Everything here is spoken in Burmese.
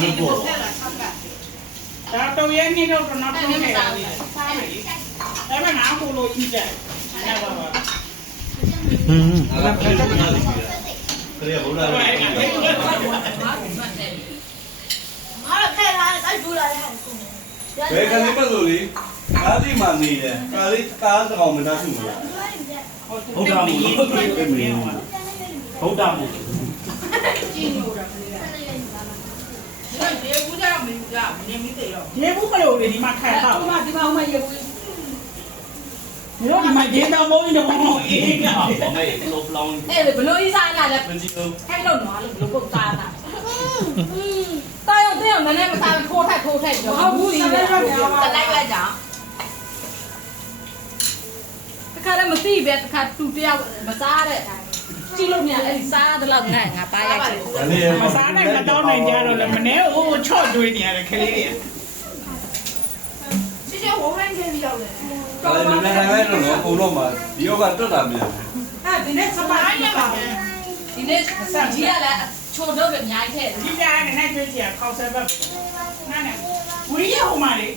စီကိုထက်လာ6ကဒါတော့ရဲ့နေတော့တော့တော့နေတယ်စားမယ်အဲ့ဒါငါကိုလိုကြည့်တယ်အဲ့ဒါပါ အဲ့ဒါပြည့်စုံနေတယ်ခရီးဘုရားလည်း ငါတော့ထဲထားအဲ့ဒူလာလေးဟာကို ဘယ်ကနေပတ်လို့လေကားဒီမှနေတယ်ကားလေးကားတောင်မနှက်စုမလား ဘုရားမူဘုရားမူ ကြည့်လို့တာကလေး ဒီဘူးကြတော့မင်းကြမင်းမသိတော့ ရေဘူးကလေးဒီမှာခံတော့ ဒီမှာရေဘူး ဒီတော့ဒီမှာရေတော့မိုးနေတော့အေးက ဘာမဲလောပလောင်း အဲ့ဘလို့ကြီးစားလာလဲ မကြည့်လို့ အဲ့လို့နော်လို့ပုတ်သားတာတာရတဲ့မနေ့မစားထိုးထက်ပြောဘူးဒီလိုတလိုက်ပဲကြောင်တခါလည်းမသိပဲတခါသူတယောက်မစားတဲ့ကြည့်လို့မြအဲ့ဒီစားတဲ့လောက်နဲ့ငါပါရိုက်တယ် ဒါလေး မစားနိုင်မတော့နိုင်ကြတော့လေမနေ့ဟိုချော့တွေးနေရတယ်ကလေးတွေ ချစ်ဝဝန်းကျင်းပြီးရောက်တယ် ကားလေးနည်းနည်းပဲတော့ပုံတော့မှဒီရောကတွတ်တာမြန် အဲဒီနေ့စပါးရပါမယ် ဒီနေ့ကြီးရလဲချိုတော့ပဲအများကြီးထည့်တယ် ဒီကြားနဲ့နိုင်တွေ့ကြခေါက်ဆက်ဘက်နားနဲ့ဝီးရဟိုမှာလေ